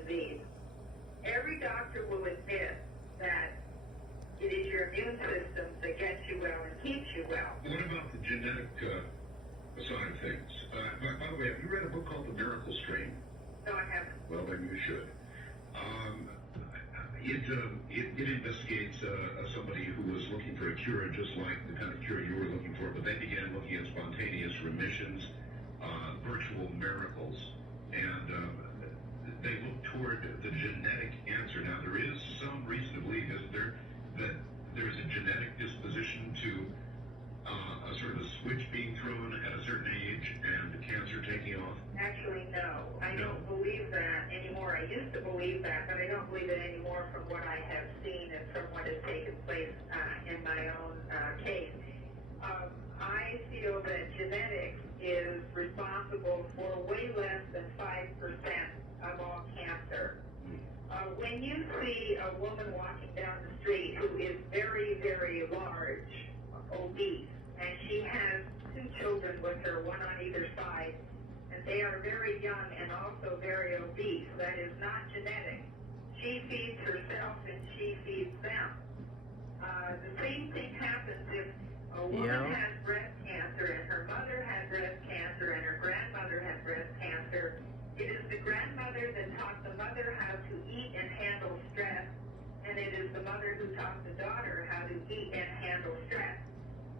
disease. Every doctor will admit that it is your immune system that gets you well and keeps you well. What about the genetic side of things? By the way, have you read a book called The Miracle Strain? No, I haven't. Well, then you should. It investigates somebody who was looking for a cure, just like the kind of cure you were looking for, but they began looking at spontaneous remissions, virtual miracles, and they look toward the genetic answer. Now, there is some reason to believe, isn't there, that there's a genetic disposition to a sort of a switch being thrown at a certain age and cancer taking off? Actually, no. I don't believe that anymore. I used to believe that, but I don't believe it anymore from what I have seen and from what has taken place in my own case. I feel that genetics is responsible for way less than 5% of all cancer. When you see a woman walking down the street who is very, very large, obese, and she has 2 children with her, one on either side, and they are very young and also very obese, that is not genetic. She feeds herself and she feeds them. The same thing happens if a woman has breast cancer and her mother had breast cancer and her grandmother had breast cancer. It is the grandmother that taught the mother how to eat and handle stress, and it is the mother who taught the daughter how to eat and handle stress.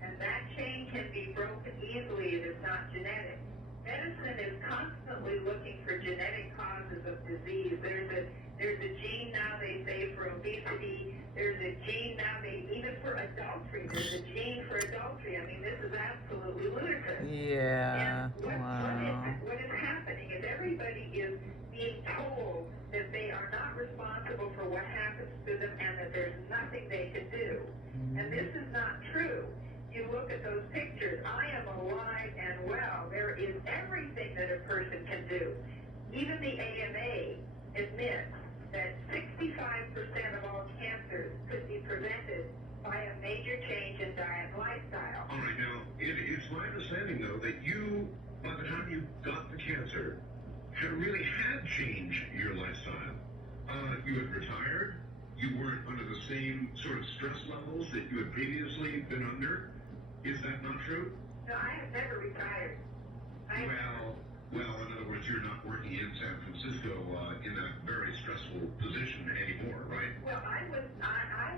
And that chain can be broken easily. It is not genetic. Medicine is constantly looking for genetic causes of disease. There's a gene now, they say, for obesity. There's a gene now, even for adultery. There's a gene for adultery. I mean, this is absolutely ludicrous. Yeah. And what is happening is everybody is being told that they are not responsible for what happens to them and that there's nothing they can do. And this is not true. You look at those pictures, I am alive and well. There is everything that a person can do. Even the AMA admits that 65% of all cancers could be prevented by a major change in diet and lifestyle. All right, now, it's my understanding, though, that you, by the time you got the cancer, really had changed your lifestyle. You had retired. You weren't under the same sort of stress levels that you had previously been under. Is that not true? No, I have never retired. Well, in other words, you're not working in San Francisco in a very stressful position anymore, right? Well, I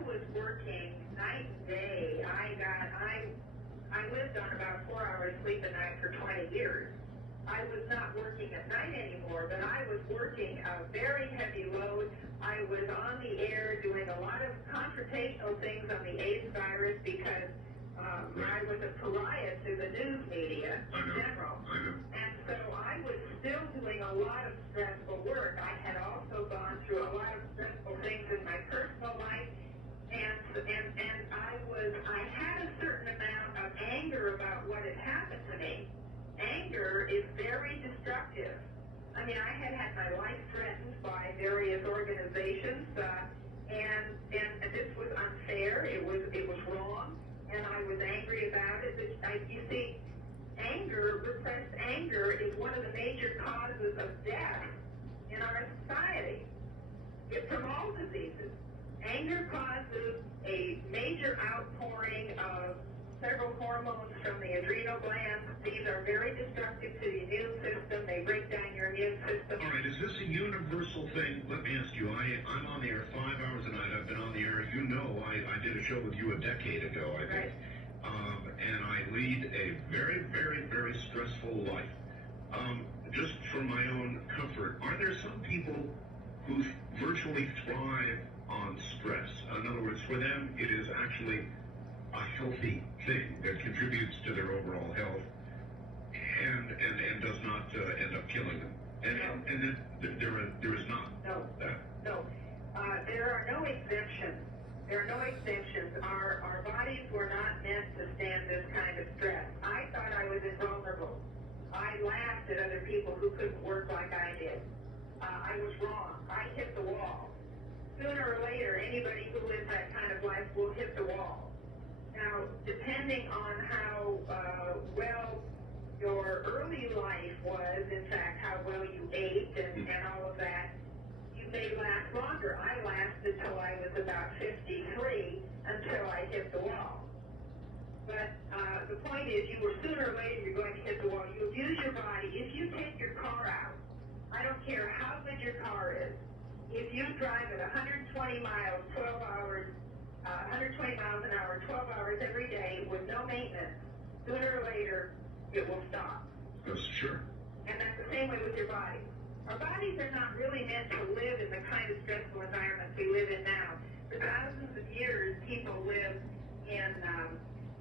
was working night and day. I lived on about 4 hours sleep a night for 20 years. I was not working at night anymore, but I was working a very heavy load. I was on the air doing a lot of confrontational things on the AIDS virus because I was a pariah to the news media in general. And so I was still doing a lot of stressful work. I had also gone through a lot of stressful things in my personal life. And I had a certain amount of anger about what had happened to me. Anger is very destructive. I mean, I had my life threatened by various organizations, and this was unfair. It was wrong. And I was angry about it. You see, repressed anger is one of the major causes of death in our society. It's from all diseases. Anger causes a major outpouring of several hormones from the adrenal glands. These are very destructive to the immune system. They break down your immune system. All right, is this a universal thing? Let me ask you. I'm on the air 5 hours a night. I've been on the air. You know, I did a show with you a decade ago, I think. Right. And I lead a very, very, very stressful life. Just for my own comfort, are there some people who virtually thrive on stress? In other words, for them, it is actually a healthy thing that contributes to their overall health and does not end up killing them. And then there is not that. No. There are no exemptions. There are no exemptions. Our bodies were not meant to stand this kind of stress. I thought I was invulnerable. I laughed at other people who couldn't work like I did. I was wrong. I hit the wall. Sooner or later, anybody who lives that kind of life will hit the wall. Now, depending on how well your early life was, in fact, how well you ate and all of that, may last longer. I lasted till I was about 53 until I hit the wall. But the point is, you were sooner or later you're going to hit the wall. You abuse your body. If you take your car out, I don't care how good your car is. If you drive at 120 miles, 12 hours, 120 miles an hour, 12 hours every day with no maintenance, sooner or later it will stop. That's sure. And that's the same way with your body. Our bodies are not really meant to live in the kind of stressful environments we live in now. For thousands of years, people lived in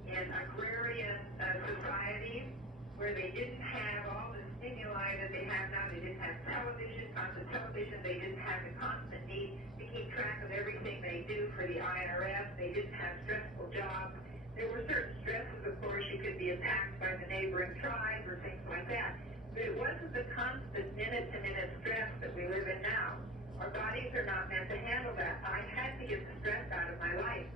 agrarian societies where they didn't have all the stimuli that they have now. They didn't have constant television. They didn't have the constant need to keep track of everything they do for the IRS. They didn't have stressful jobs. There were certain stresses, of course. You could be attacked by the neighboring tribe or things like that. But it wasn't the constant minute-to-minute stress that we live in now. Our bodies are not meant to handle that. I had to get the stress out of my life.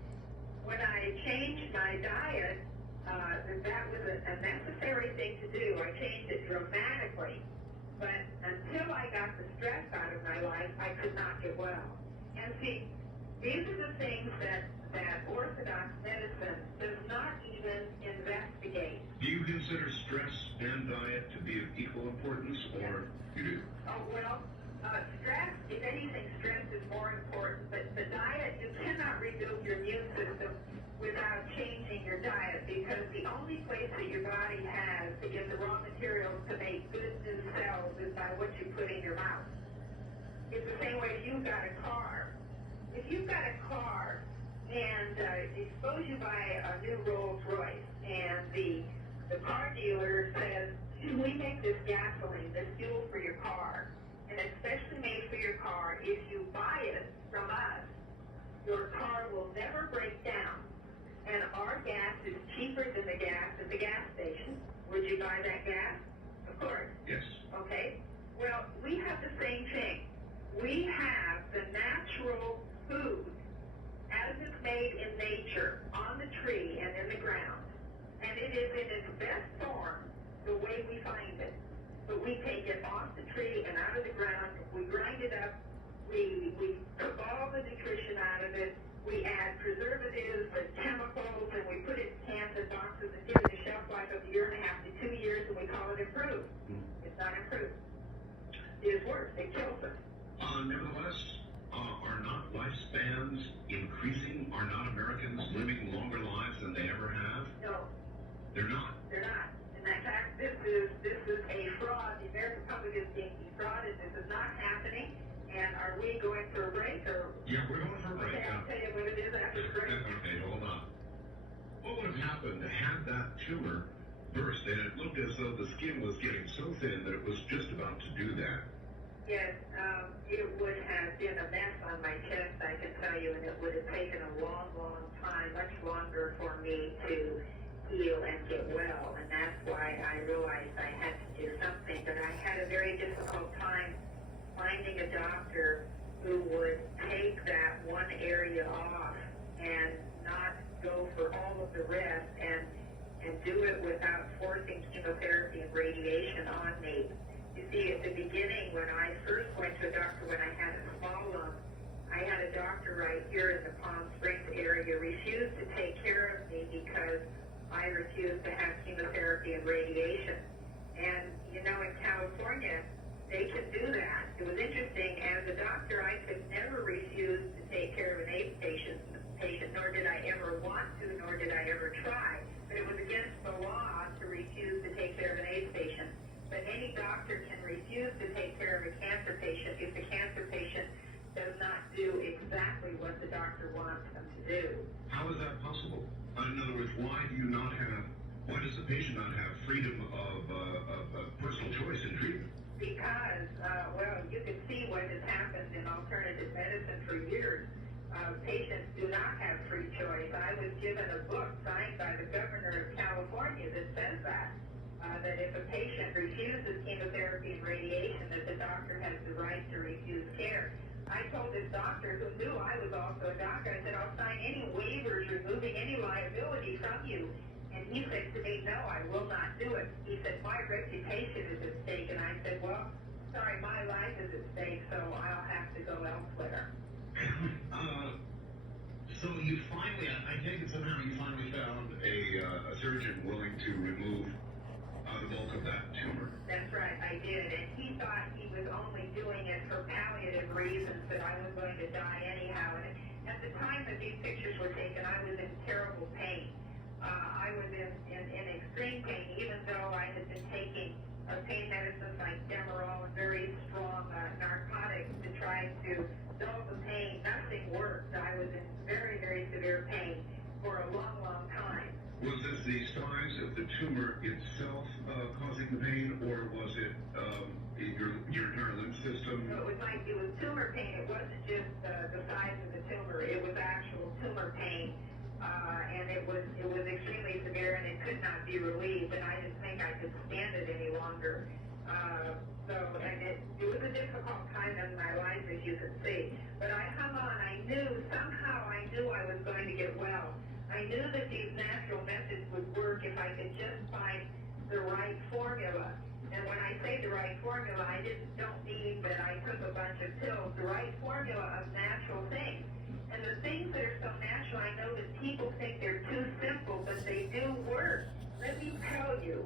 When I changed my diet, that was a necessary thing to do. I changed it dramatically. But until I got the stress out of my life, I could not get well. And see, these are the things that Orthodox medicine does not even investigate. Do you consider stress and diet to be of equal importance, or you do? Oh, well, stress, if anything, stress is more important. But the diet, you cannot rebuild your immune system without changing your diet, because the only place that your body has to get the raw materials to make good new cells is by what you put in your mouth. It's the same way if you've got a car. If you've got a car and suppose you buy a new Rolls Royce and the car dealer says, we make this gasoline, this fuel for your car, and especially made for your car. If you buy it from us, your car will never break down. And our gas is cheaper than the gas at the gas station. Would you buy that gas? Of course. Yes. Okay. Well, we have the same thing. We have the natural food as it's made in nature, on the tree and in the ground. And it is in its best form the way we find it. But we take it off the tree and out of the ground. We grind it up. We took all the nutrition out of it. We add preservatives and chemicals, and we put it in cans and boxes and give it a shelf life of 1.5 to 2 years, and we call it improved. It's not improved. It is worse. It kills us. Nevertheless, are not lifespans increasing? Are not Americans living longer lives than they ever have? No. They're not. They're not. In fact, this is a fraud. The American public is being defrauded. This is not happening. And are we going for a break? Yeah, we're going for a break. Okay, I'll tell you what it is after the break. Okay, hold on. What would have happened had that tumor burst and it looked as though the skin was getting so thin that it was just about to do that? Yes, it would have been a mess on my chest, I can tell you, and it would have taken a long, long time, much longer for me to heal and get well. And that's why I realized I had to do something. But I had a very difficult time finding a doctor who would take that one area off and not go for all of the rest and do it without forcing chemotherapy and radiation on me. You see, at the beginning, when I first went to a doctor when I had a small lump, I had a doctor right here in the Palm Springs area refused to take care of me because I refused to have chemotherapy and radiation. And, you know, in California, they can do that. It was interesting. As a doctor, I could never refuse to take care of an AIDS patient, nor did I ever want to, nor did I ever try. But it was against the law to refuse to take care of an AIDS patient. But any doctor can refuse to take care of a cancer patient if the cancer patient does not do exactly what the doctor wants them to do. How is that possible? In other words, why does the patient not have freedom of personal choice in treatment? Because, well, you can see what has happened in alternative medicine for years. Patients do not have free choice. I was given a book signed by the governor of California that says that if a patient refuses chemotherapy and radiation, that the doctor has the right to refuse care. I told this doctor, who knew I was also a doctor, I said, I'll sign any waivers removing any liability from you. And he said to me, no, I will not do it. He said, my reputation is at stake. And I said, well, Sorry, my life is at stake, so I'll have to go elsewhere. So you finally, I take it somehow you finally found a surgeon willing to remove the bulk of that tumor. That's right, I did, and he thought he was only doing it for palliative reasons, that I was going to die anyhow. And at the time that these pictures were taken, I was in terrible pain. I was in extreme pain, even though I had been taking pain medicines like Demerol and very strong narcotics to try to dull the pain. Nothing worked. I was in very, very severe pain for a long, long time. Was this the size of the tumor itself causing the pain, or was it your entire lymph system? So it was tumor pain. It wasn't just the size of the tumor. It was actual tumor pain, and it was extremely severe, and it could not be relieved. And I didn't think I could stand it any longer. It was a difficult time in my life, as you can see. But I hung on. Somehow I knew I was going to get well. I knew that these natural methods would work if I could just find the right formula. And when I say the right formula, I don't mean that I took a bunch of pills. The right formula of natural things. And the things that are so natural, I know that people think they're too simple, but they do work. Let me tell you,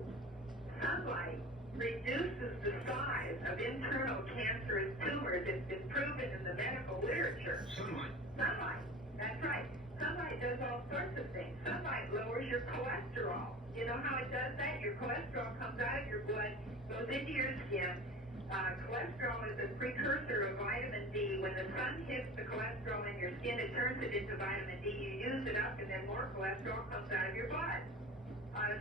sunlight reduces the size of internal cancerous tumors. It's been proven in the medical literature. Sunlight. Sunlight, that's right. Sunlight does all sorts of things. Sunlight lowers your cholesterol. You know how it does that? Your cholesterol comes out of your blood, goes into your skin. Cholesterol is a precursor of vitamin D. When the sun hits the cholesterol in your skin, it turns it into vitamin D. You use it up, and then more cholesterol comes out of your blood.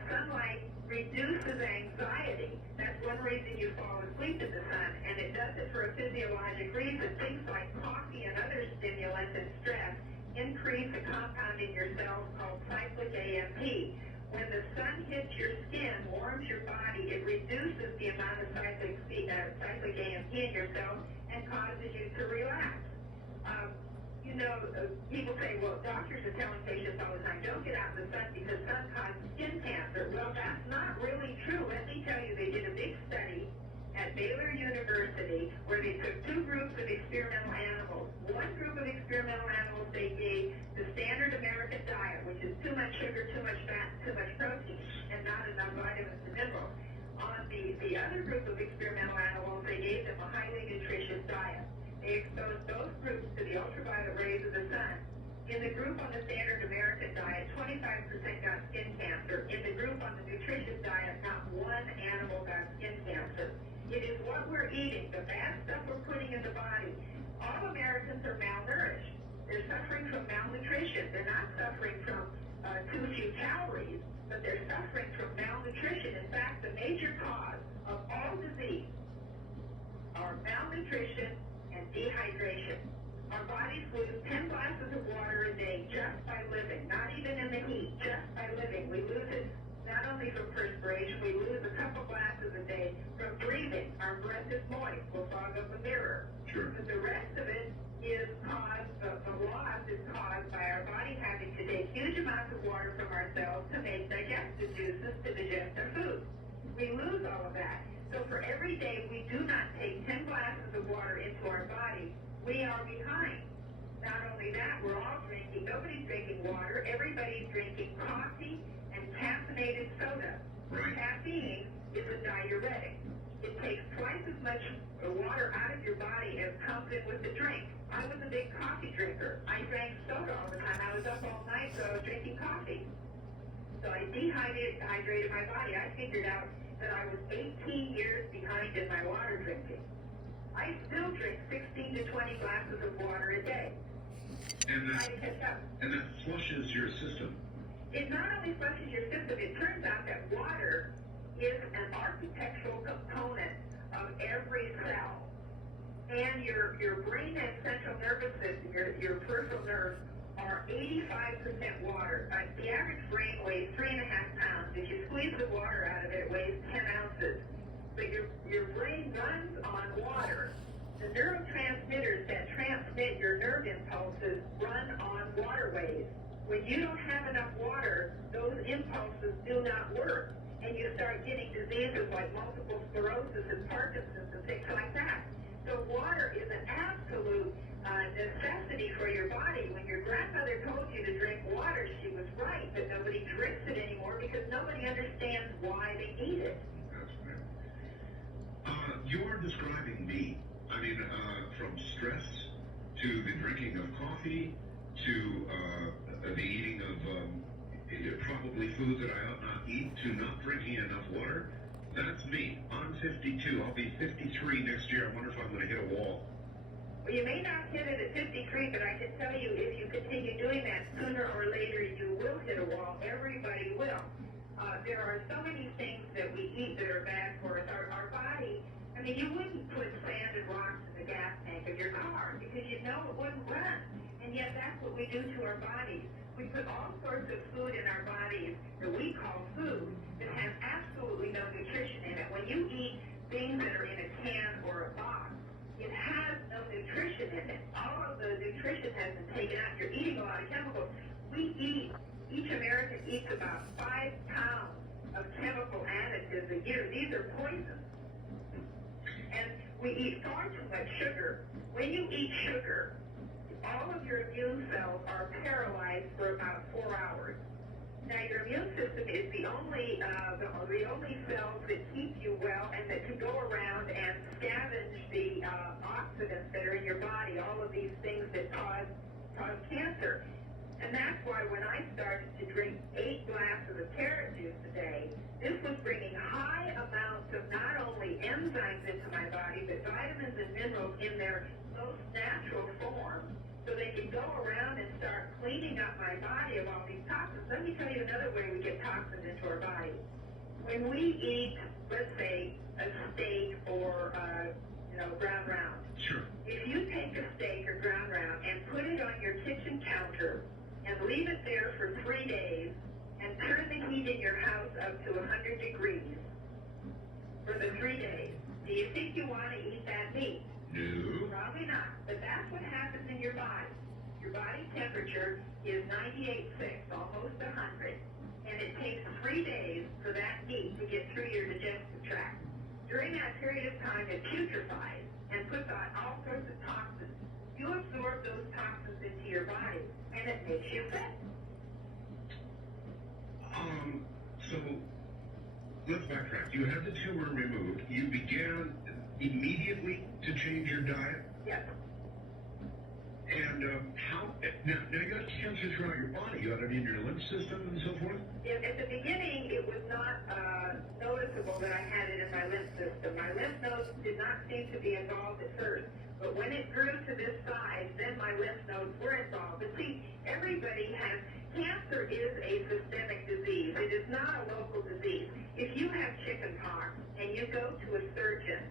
Sunlight reduces anxiety. That's one reason you fall asleep in the sun, and it does it for a physiologic reason. Things like coffee and other stimulants and stress increase a compound in your cells called cyclic AMP. When the sun hits your skin, warms your body, it reduces the amount of cyclic AMP in your cells and causes you to relax. People say, well, doctors are telling patients all the time, don't get out in the sun because sun causes skin cancer. Well, that's not really true. Let me tell you, they did a big study at Baylor University where they took two groups of experimental animals. One group of experimental animals they gave the standard American diet, which is too much sugar, too much fat, too much protein, and not enough vitamins and minerals. On the other group of experimental animals, they gave them a highly nutritious diet. They exposed both groups to the ultraviolet rays of the sun. In the group on the standard American diet, 25% got skin cancer. In the group on the nutritious diet, not one animal got skin cancer. It is what we're eating, the bad stuff we're putting in the body. All Americans are malnourished. They're suffering from malnutrition. They're not suffering from too few calories, but they're suffering from malnutrition. In fact, the major cause of all disease are malnutrition and dehydration. Our bodies lose 10 glasses of water a day just by living, not even in the heat, just by living. We lose it not only from perspiration, we lose a couple glasses a day from breathing. Our breath is moist, we'll fog up a mirror. Sure. But the rest of it is caused, the loss is caused by our body having to take huge amounts of water from our cells to make digestive juices to digest our food. We lose all of that. So for every day we do not take 10 glasses of water into our body, we are behind. Not only that, we're all drinking, nobody's drinking water, everybody's drinking coffee and caffeinated soda. Right. Caffeine is a diuretic. It takes twice as much water out of your body as comes in with the drink. I was a big coffee drinker. I drank soda all the time. I was up all night, so I was drinking coffee. So I dehydrated my body. I figured out that I was 18 years behind in my water drinking. I still drink 16 to 20 glasses of water a day. And Try to catch up. that flushes your system. It not only flushes your system, it turns out that water is an architectural component of every cell. And your brain and central nervous system, your peripheral nerves, are 85% water. The average brain weighs 3.5 pounds. If you squeeze the water out of it, it weighs 10 ounces. But your brain runs on water. The neurotransmitters that transmit your nerve impulses run on waterways. When you don't have enough water, those impulses do not work. and you start getting diseases like multiple sclerosis and Parkinson's and things like that. So water is an absolute necessity for your body. When your grandmother told you to drink water, she was right, but nobody drinks it anymore because nobody understands why they need it. That's fair. You're describing me. I mean, from stress to the drinking of coffee to the eating of probably foods that I ought not eat to not drinking enough water. That's me. I'm 52. I'll be 53 next year. I wonder if I'm going to hit a wall. Well, you may not hit it at 53, but I can tell you if you continue doing that, sooner or later you will hit a wall. Everybody will. There are so many things that we eat that are bad for us. Our body, I mean, you wouldn't put sand and rocks in the gas tank of your car because you know it wouldn't run. And yet that's what we do to our bodies. We put all sorts of food in our bodies that we call food that has absolutely no nutrition in it. When you eat things that are in a can or a box, it has no nutrition in it. All of the nutrition has been taken out. You're eating a lot of chemicals. Each American eats about 5 pounds of chemical additives a year. These are poisons. And we eat far too much sugar. When you eat sugar, all of your immune cells are paralyzed for about 4 hours. Now, your immune system is the only cells that keep you well and that can go around and scavenge the oxidants that are in your body, all of these things that cause cancer. And that's why when I started to drink 8 glasses of carrot juice a day, this was bringing high amounts of not only enzymes into my body, but vitamins and minerals in their most natural form, so they can go around and start cleaning up my body of all these toxins. Let me tell you another way we get toxins into our body. When we eat, let's say, a steak or ground round. Sure. If you take a steak or ground round and put it on your kitchen counter and leave it there for 3 days and turn the heat in your house up to 100 degrees for the 3 days, do you think you want to eat that meat? No. Probably not. But that's what happens in your body. Your body temperature is 98.6, almost 100. And it takes 3 days for that meat to get through your digestive tract. During that period of time, it putrefies and puts on all sorts of toxins. You absorb those toxins into your body, and it makes you sick. So let's backtrack. You had the tumor removed. You began immediately to change your diet? Yes. And how? Now you got cancer throughout your body. You got it in your lymph system and so forth? At the beginning, it was not noticeable that I had it in my lymph system. My lymph nodes did not seem to be involved at first. But when it grew to this size, then my lymph nodes were involved. But see, everybody has, cancer is a systemic disease. It is not a local disease. If you have chicken pox and you go to a surgeon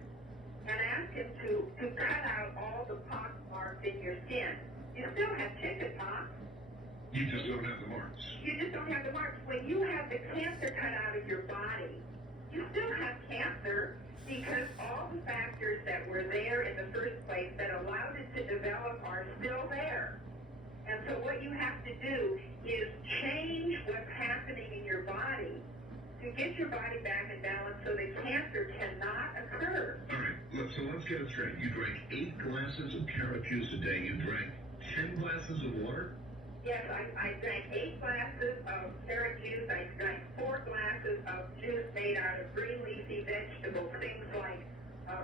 and ask him to cut out all the pox marks in your skin, you still have chicken pox. You just don't have the marks. You just don't have the marks. When you have the cancer cut out of your body, you still have cancer because all the factors that were there in the first place that allowed it to develop are still there. And so what you have to do is change what's happening in your body to get your body back in balance so that cancer cannot occur. All right, so let's get it straight. You drank 8 glasses of carrot juice a day. You drank 10 glasses of water? Yes, I drank 8 glasses of carrot juice. I drank 4 glasses of juice made out of green leafy vegetables, things like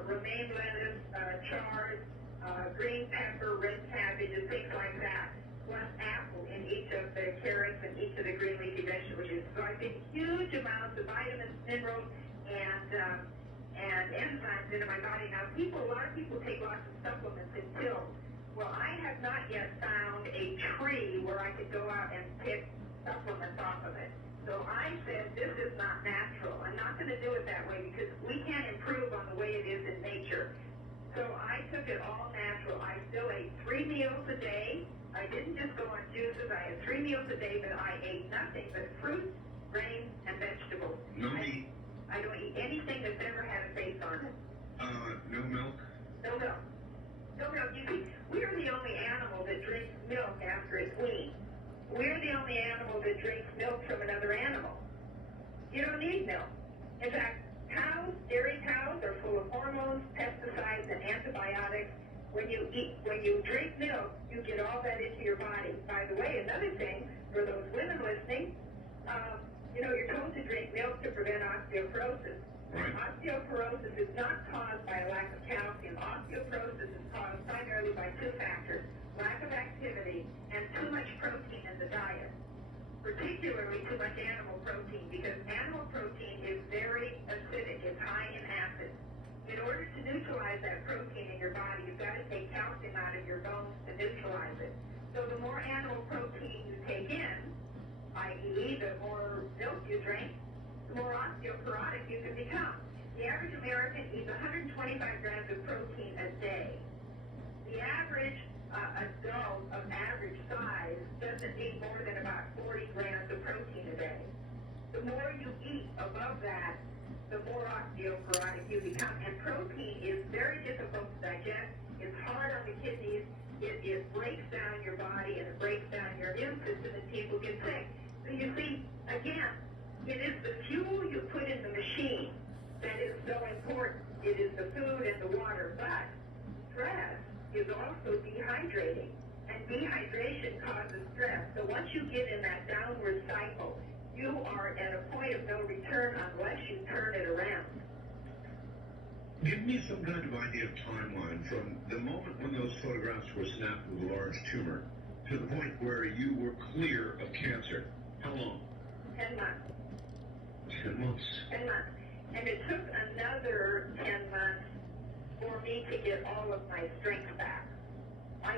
romaine lettuce, chard, green pepper, red cabbage, and things like that, plus apple in each of the carrots and each of the green leafy vegetable juices. So I get huge amounts of vitamins, minerals, and enzymes into my body. Now, a lot of people take lots of supplements and pills. Well, I have not yet found a tree where I could go out and pick supplements off of it. So I said, this is not natural. I'm not going to do it that way because we can't improve on the way it is in nature. So I took it all natural. I still ate 3 meals a day. I didn't just go on juices. I had 3 meals a day, but I ate nothing but fruit, grains, and vegetables. No meat? I don't eat anything that's ever had a face on it. No milk? No milk. No milk. You see, we're the only animal that drinks milk after it's weaned. We're the only animal that drinks milk from another animal. You don't need milk. In fact, dairy cows are full of hormones, pesticides, and antibiotics. When you drink milk, you get all that into your body. By the way, another thing, for those women listening, you're told to drink milk to prevent osteoporosis. Right. Osteoporosis is not caused by a lack of calcium. Osteoporosis is caused primarily by two factors: lack of activity and too much protein in the diet, particularly too much animal protein, because animal protein is very acidic. It's high in acid. In order to neutralize that protein in your body, you've got to take calcium out of your bones to neutralize it. So the more animal protein you take in, i.e. the more milk you drink, the more osteoporotic you can become. The average American eats 125 grams of protein a day. The average adult of average size doesn't need more than about 40 grams of protein a day. The more you eat above that, the more osteoporotic you become. And protein is very difficult to digest. It's hard on the kidneys. It breaks down your body and it breaks down your immune system, and people get sick. So you see, again, it is the fuel you put in the machine that is so important. It is the food and the water. But stress is also dehydrating, and dehydration causes stress. So once you get in that downward cycle, you are at a point of no return unless you turn it around. Give me some kind of idea of timeline from the moment when those photographs were snapped with a large tumor to the point where you were clear of cancer. How long? 10 months. 10 months. 10 months. And it took another 10 months for me to get all of my strength back. I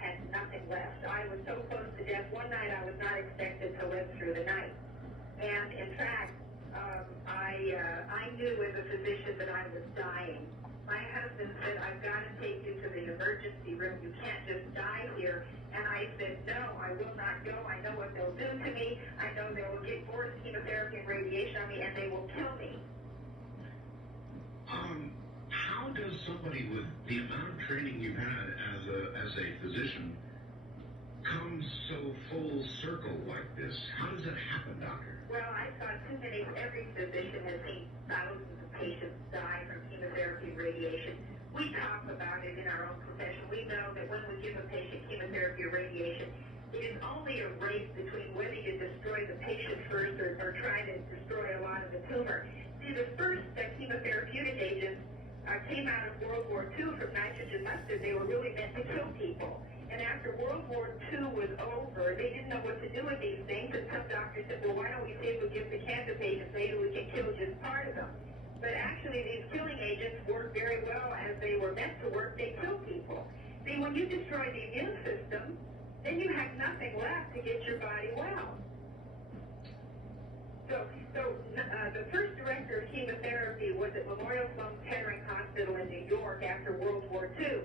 had nothing left. I was so close to death. One night I was not expected to live through the night. And in fact, I knew as a physician that I was dying. My husband said, I've got to take you to the emergency room. You can't just die here. And I said, no, I will not go. I know what they'll do to me. I know they will get more chemotherapy and radiation on me, and they will kill me. How does somebody with the amount of training you've had as a physician come so full circle like this? How does that happen, doctor? Well, I saw too many. Every physician has seen thousands of patients die from chemotherapy and radiation. We talk about it in our own profession. We know that when we give a patient chemotherapy or radiation, it is only a race between whether you destroy the patient first or try to destroy a lot of the tumor. See, the first chemotherapeutic agents came out of World War II from nitrogen mustard. They were really meant to kill people. And after World War II was over, they didn't know what to do with these things. And some doctors said, well, why don't we see if we give the cancer patients, maybe we can kill just part of them. But actually, these killing agents work very well as they were meant to work. They kill people. See, when you destroy the immune system, then you have nothing left to get your body well. So the first director of chemotherapy was at Memorial Sloan Kettering Hospital in New York after World War II.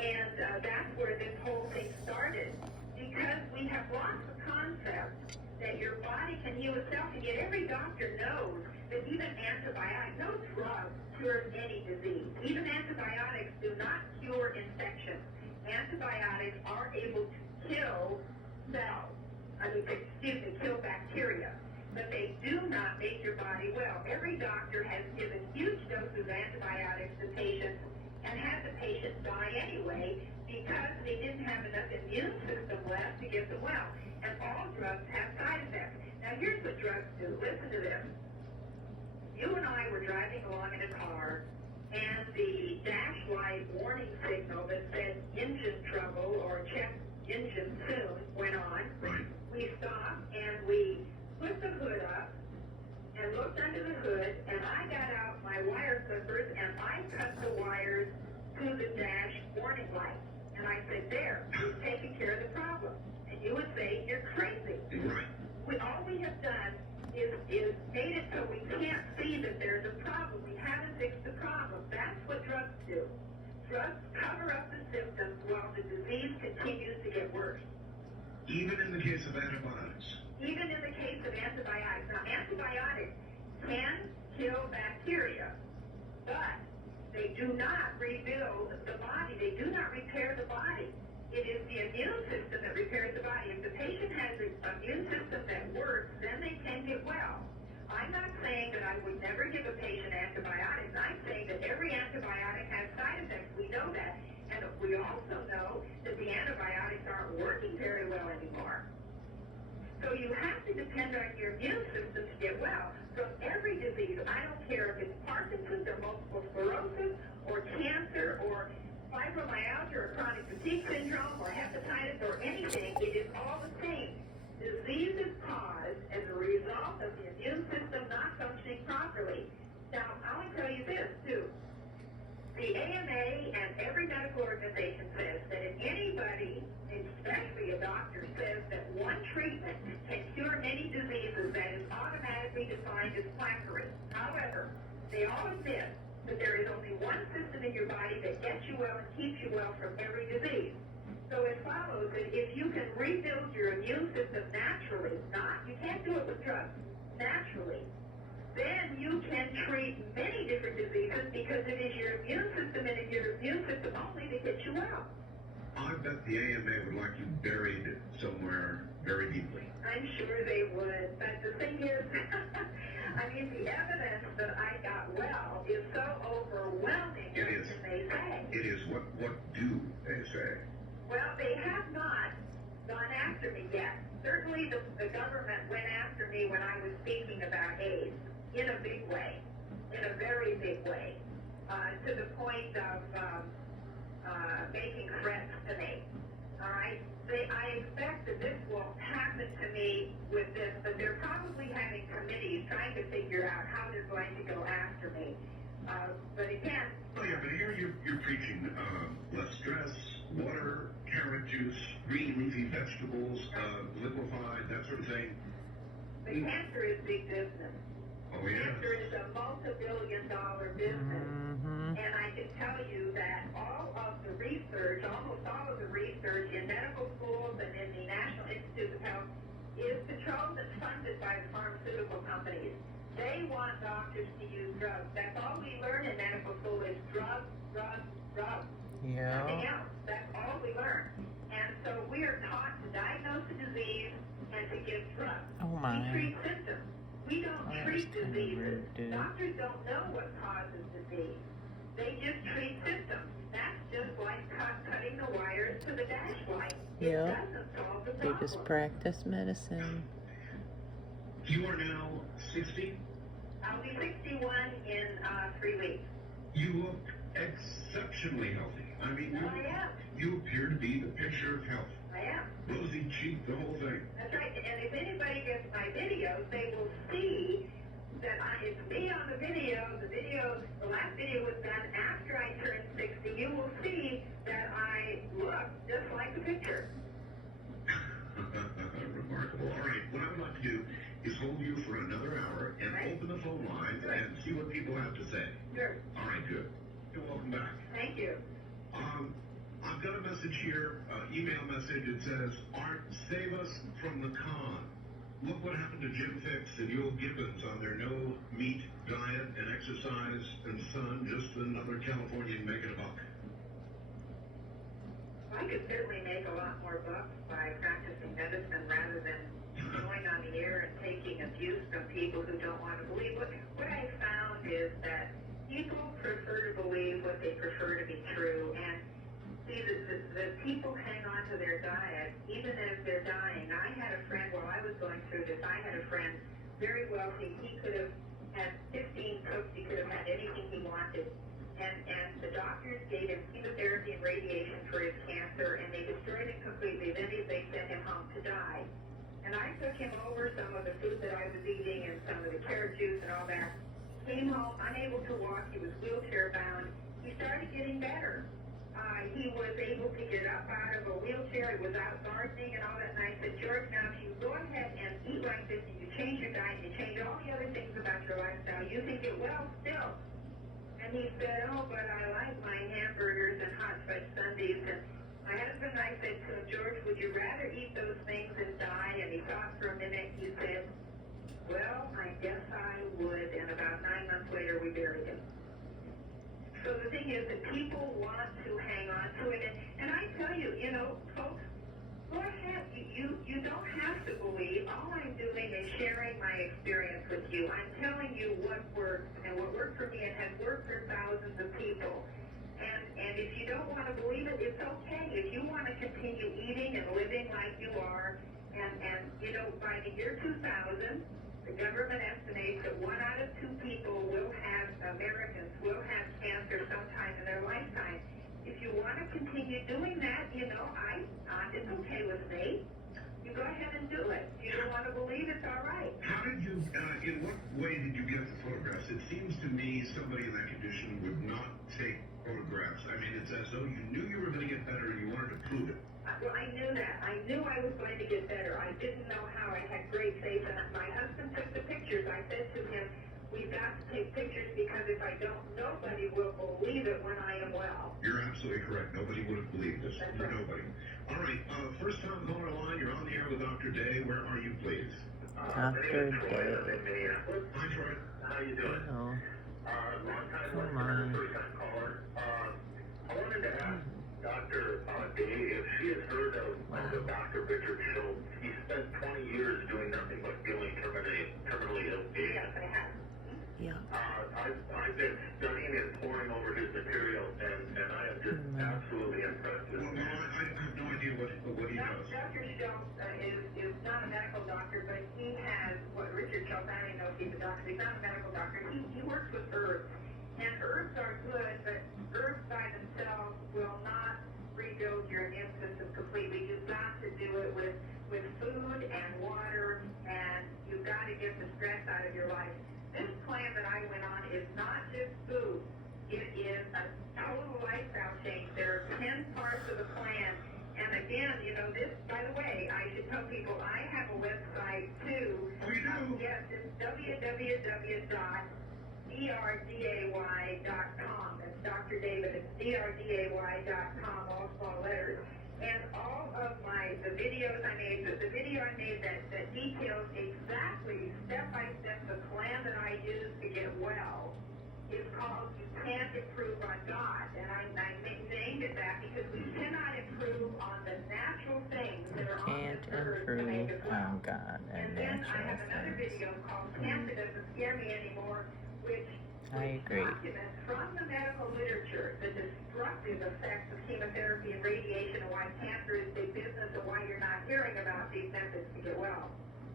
And that's where this whole thing started, because we have lost the concept that your body can heal itself, and yet every doctor knows that even antibiotics, no drug cures any disease. Even antibiotics do not cure infection. Antibiotics are able to kill cells, kill bacteria, but they do not make your body well. Every doctor has given huge doses of antibiotics to patients and had the patient die anyway because they didn't have enough immune system left to get them well. And all drugs have side effects. Now here's what drugs do. Listen to this. You and I were driving along in a car, and the dash light warning signal that said engine trouble or check engine soon went on. Right. We stopped and we put the hood up and looked under the hood, and I got out my wire clippers and I cut the wires to the dash warning light. And I said, there, we've taken care of the problem. And you would say, you're crazy. Right. All we have done is made it so we can't see that there's a problem. We haven't fixed the problem. That's what drugs do. Drugs cover up the symptoms while the disease continues to get worse. Even in the case of antibiotics. Even in the case of antibiotics. Now, antibiotics can kill bacteria, but they do not rebuild the body. They do not repair the body. It is the immune system that repairs the body. If the patient has an immune system that works, then they can get well. I'm not saying I would never give a patient antibiotics. I'm saying that every antibiotic has side effects. We know that. And we also know that the antibiotics aren't working very well anymore. So you have to depend on your immune system to get well. From every disease, I don't care if it's Parkinson's or multiple sclerosis or cancer or fibromyalgia or chronic fatigue syndrome or hepatitis or anything, it is all the same. Disease is caused as a result of the immune system not functioning properly. Now, I want to tell you this, too. The AMA and every medical organization says that if anybody, especially a doctor, says that one treatment can cure many diseases, that is automatically defined as quackery. However, they all admit that there is only one system in your body that gets you well and keeps you well from every disease. So it follows that if you can rebuild your immune system naturally, you can't do it with drugs, naturally, then you can treat many different diseases because it is your immune system and it's your immune system only that gets you well. I bet the AMA would like you buried somewhere very deeply. I'm sure they would, but the thing is, I mean, the evidence that I got well is so overwhelming, It is. they say. It is. What do they say? Well, they have not gone after me yet. Certainly the government went after me when I was speaking about AIDS in a big way, in a very big way, to the point of making threats to me. All right? I expect that this will happen to me with this, but they're probably having committees trying to figure out how they're going to go after me. But again... Oh, yeah, but here you're preaching less stress, water, carrot juice, green leafy vegetables, liquefied, that sort of thing. But cancer is big business. Oh, yeah. Cancer is a multi-billion-dollar business. And I can tell you that all of the research, almost all of the research in medical schools and in the National Institute of Health is controlled and funded by the pharmaceutical companies. They want doctors to use drugs. That's all we learn in medical school is drugs, drugs, drugs. Yeah. Nothing else. That's all we learn. And so we are taught to diagnose the disease and to give drugs. Oh my. We treat symptoms. We don't treat diseases. Rude, Doctors don't know what causes disease. They just treat symptoms. That's just like cutting the wires to the dash light. It Yeah. doesn't solve the They problem. just practice medicine. You are now 60. I'll be 61 in 3 weeks. You look exceptionally healthy. I mean, I am. you appear to be the picture of health. I am. Rosy cheek, the whole thing. That's right. And if anybody gets my videos, they will see that it's me on the video. The last video was done after I turned 60. You will see that I look just like the picture. Remarkable. All right, what I would like to do is hold you for another hour and open the phone lines and see what people have to say. Sure. All right, good. You're welcome back. Thank you. I've got a message here, email message. It says, Art, save us from the con. Look what happened to Jim Fix and Yul Gibbons on their no-meat diet and exercise, and son, just another Californian making a buck. I could certainly make a lot more bucks by practicing medicine rather than going on the air and taking abuse from people who don't want to believe. What I found is that people prefer to believe what they prefer to be true, and see, the people hang on to their diet even as they're dying. I had a friend, while I was going through this, I had a friend, very wealthy. He could have had 15 cooks. He could have had anything he wanted. And the doctors gave him chemotherapy and radiation for his cancer, and they destroyed him completely. Then they sent him home to die. And I took him over some of the food that I was eating and some of the carrot juice and all that. Came home unable to walk. He was wheelchair bound. He started getting better. He was able to get up out of a wheelchair. He was out gardening and all that. And I said, George, now if you go ahead and eat like this and you change your diet and you change all the other things about your lifestyle, you can get well still. And he said, oh, but I like my hamburgers and hot fudge sundaes. And my husband and I said to him, George, would you rather eat those things and die? And he thought for a minute. He said, well, I guess I would. And about 9 months later, we buried him. So the thing is that people want to hang on to it. And I tell you, folks, go ahead. You don't have to believe. All I'm doing is sharing my experience with you. I'm telling you what what works and what worked for me and has worked for thousands of people. And if you don't want to believe it, it's okay. If you want to continue eating and living like you are, and you know, by the year 2000, the government estimates that 1 out of 2 people Americans will have cancer sometime in their lifetime. If you want to continue doing that, you know, it's okay with me. You go ahead and do it. If you don't want to believe, it's all right. How did you, in what way did you get the photographs? It seems to me somebody in that condition would not take photographs. I mean, it's as though you knew you were going to get better and you wanted to prove it. Well, I knew that. I knew I was going to get better. I didn't know how. I had great faith in it. My husband took the pictures. I said to him, we've got to take pictures because if I don't, nobody will believe it when I am well. You're absolutely correct. Nobody would have believed this. That's right. Nobody. All right. First time caller line. You're on the air with Dr. Day. Where are you, please? Dr. Day. Hi, Troy. How you doing? Oh, Long time come listener, on. first time caller. I wanted to ask Dr. Day if she has heard of the Dr. Richard Schultz. He spent 20 years doing nothing but healing terminally ill patients. Yes, I have. Yeah. I've been studying and poring over his material, and I am just absolutely impressed with Well, him. no, I have no idea what he does. Dr. Schultz is not a medical doctor, but he has, Richard Schultz, I don't even know if he's a doctor, he's not a medical doctor. He works with herbs. And herbs are good, but herbs by themselves will not rebuild your immune system completely. You've got to do it with food and water, and you've got to get the stress out of your life. This plan that I went on is not just food. It is a total lifestyle change. There are 10 parts of the plan. And again, you know, this, by the way, I should tell people I have a website too. Oh, you do? Yes, it's www.drday.com. That's Dr. David. It's drday.com, all small letters. And all of the videos I made, the video I made that details exactly, step by step, the plan that I use to get well is called You Can't Improve on God. And I named it that because we cannot improve on the natural things that are on Can't this earth to make improve us well. on God and then I have natural another things. video called Cancer Doesn't Scare Me Anymore, which I agree. documents from the medical literature the destructive effects of chemotherapy and radiation and why cancer is big business and why you're not hearing about these methods to get well.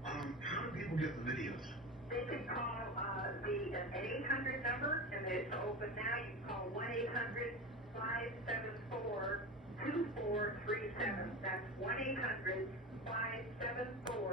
How do people get the videos? They can call an 800 number, and it's open now. You can call 1-800-574-2437. That's 1-800-574-2437.